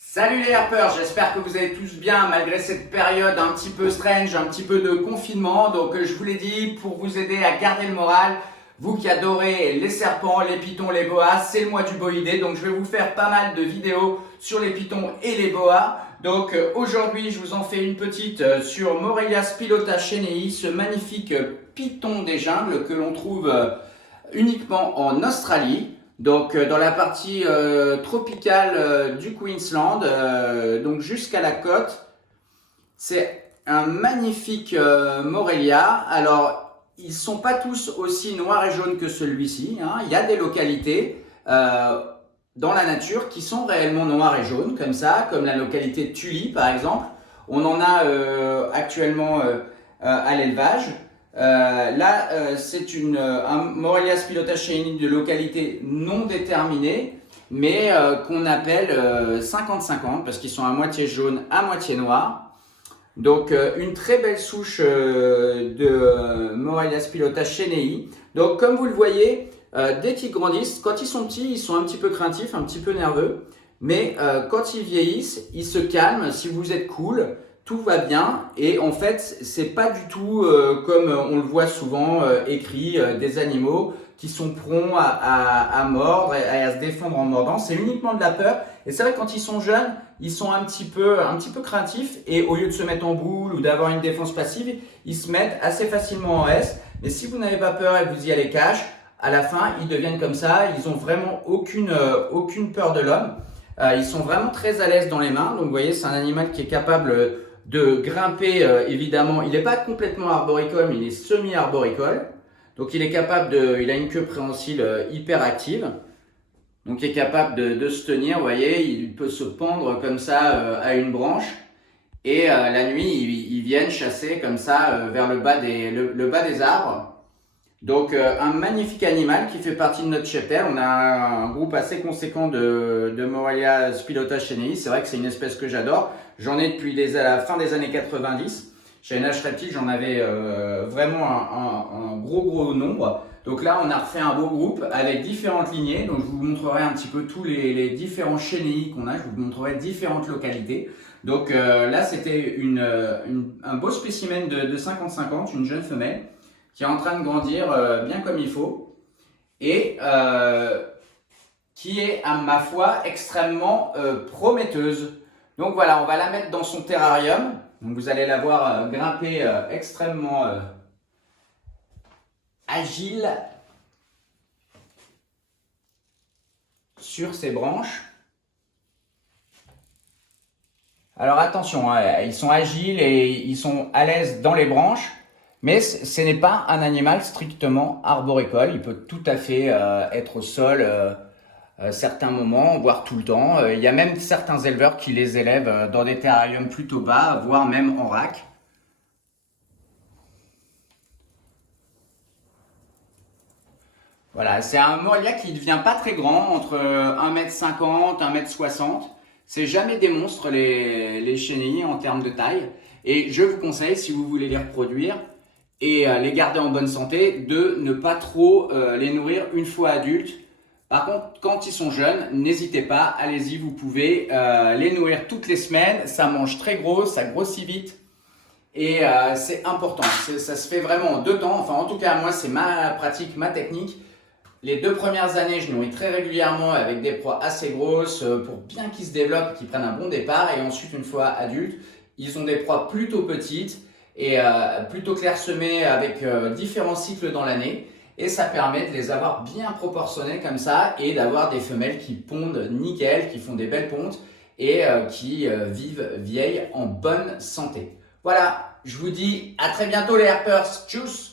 Salut les herpeurs, j'espère que vous allez tous bien malgré cette période un petit peu strange, un petit peu de confinement. Donc je vous l'ai dit, pour vous aider à garder le moral, vous qui adorez les serpents, les pitons, les boas, c'est le mois du boïdé. Donc je vais vous faire pas mal de vidéos sur les pitons et les boas. Donc aujourd'hui je vous en fais une petite sur Morelia spilota chenei, ce magnifique piton des jungles que l'on trouve uniquement en Australie. Donc dans la partie tropicale du Queensland, donc jusqu'à la côte, c'est un magnifique Morelia. Alors ils sont pas tous aussi noirs et jaunes que celui-ci, hein. Il y a des localités dans la nature qui sont réellement noirs et jaunes comme ça, comme la localité de Tully par exemple. On en a actuellement à l'élevage. C'est un Morelia spilota chenei de localité non déterminée, mais qu'on appelle 50-50 parce qu'ils sont à moitié jaunes, à moitié noirs. Donc une très belle souche de Morelia spilota chenei. Donc comme vous le voyez, dès qu'ils grandissent, quand ils sont petits, ils sont un petit peu craintifs, un petit peu nerveux. Mais quand ils vieillissent, ils se calment. Si vous êtes cool, tout va bien. Et en fait, c'est pas du tout comme on le voit souvent écrit des animaux qui sont prompts à mordre et à se défendre en mordant. C'est uniquement de la peur. Et c'est vrai que quand ils sont jeunes, ils sont un petit peu craintifs. Et au lieu de se mettre en boule ou d'avoir une défense passive, ils se mettent assez facilement en S. Mais si vous n'avez pas peur et que vous y allez cash, à la fin, ils deviennent comme ça. Ils ont vraiment aucune peur de l'homme. Ils sont vraiment très à l'aise dans les mains. Donc vous voyez, c'est un animal qui est capable de grimper, évidemment. Il n'est pas complètement arboricole, mais il est semi-arboricole. Donc il est capable il a une queue préhensile hyper active. Donc il est capable de se tenir, vous voyez, il peut se pendre comme ça à une branche. Et la nuit, ils viennent chasser comme ça vers le bas des arbres. Donc un magnifique animal qui fait partie de notre cheptel. On a un groupe assez conséquent de Morelia spilota chenei. C'est vrai que c'est une espèce que j'adore. J'en ai depuis la fin des années 90. Chez NH Reptile, j'en avais vraiment un gros nombre. Donc là, on a refait un beau groupe avec différentes lignées. Donc je vous montrerai un petit peu tous les différents chenei qu'on a. Je vous montrerai différentes localités. Donc là, c'était un beau spécimen de 50-50, une jeune femelle, qui est en train de grandir bien comme il faut et qui est, à ma foi, extrêmement prometteuse. Donc voilà, on va la mettre dans son terrarium. Donc vous allez la voir grimper extrêmement agile sur ses branches. Alors attention, hein, ils sont agiles et ils sont à l'aise dans les branches. Mais ce n'est pas un animal strictement arboricole. Il peut tout à fait être au sol certains moments, voire tout le temps. Il y a même certains éleveurs qui les élèvent dans des terrariums plutôt bas, voire même en rack. Voilà, c'est un Morelia qui ne devient pas très grand, entre 1,50 m, 1,60 m. C'est jamais des monstres les chenilles en termes de taille. Et je vous conseille, si vous voulez les reproduire, et les garder en bonne santé, de ne pas trop les nourrir une fois adultes. Par contre, quand ils sont jeunes, n'hésitez pas, allez-y, vous pouvez les nourrir toutes les semaines. Ça mange très gros, ça grossit vite et c'est important. Ça se fait vraiment en 2 temps. Enfin, en tout cas, moi, c'est ma pratique, ma technique. Les 2 premières années, je nourris très régulièrement avec des proies assez grosses pour bien qu'ils se développent, qu'ils prennent un bon départ. Et ensuite, une fois adultes, ils ont des proies plutôt petites et plutôt clairsemées avec différents cycles dans l'année. Et ça permet de les avoir bien proportionnés comme ça et d'avoir des femelles qui pondent nickel, qui font des belles pontes et qui vivent vieilles en bonne santé. Voilà, je vous dis à très bientôt les herpers. Tchuss!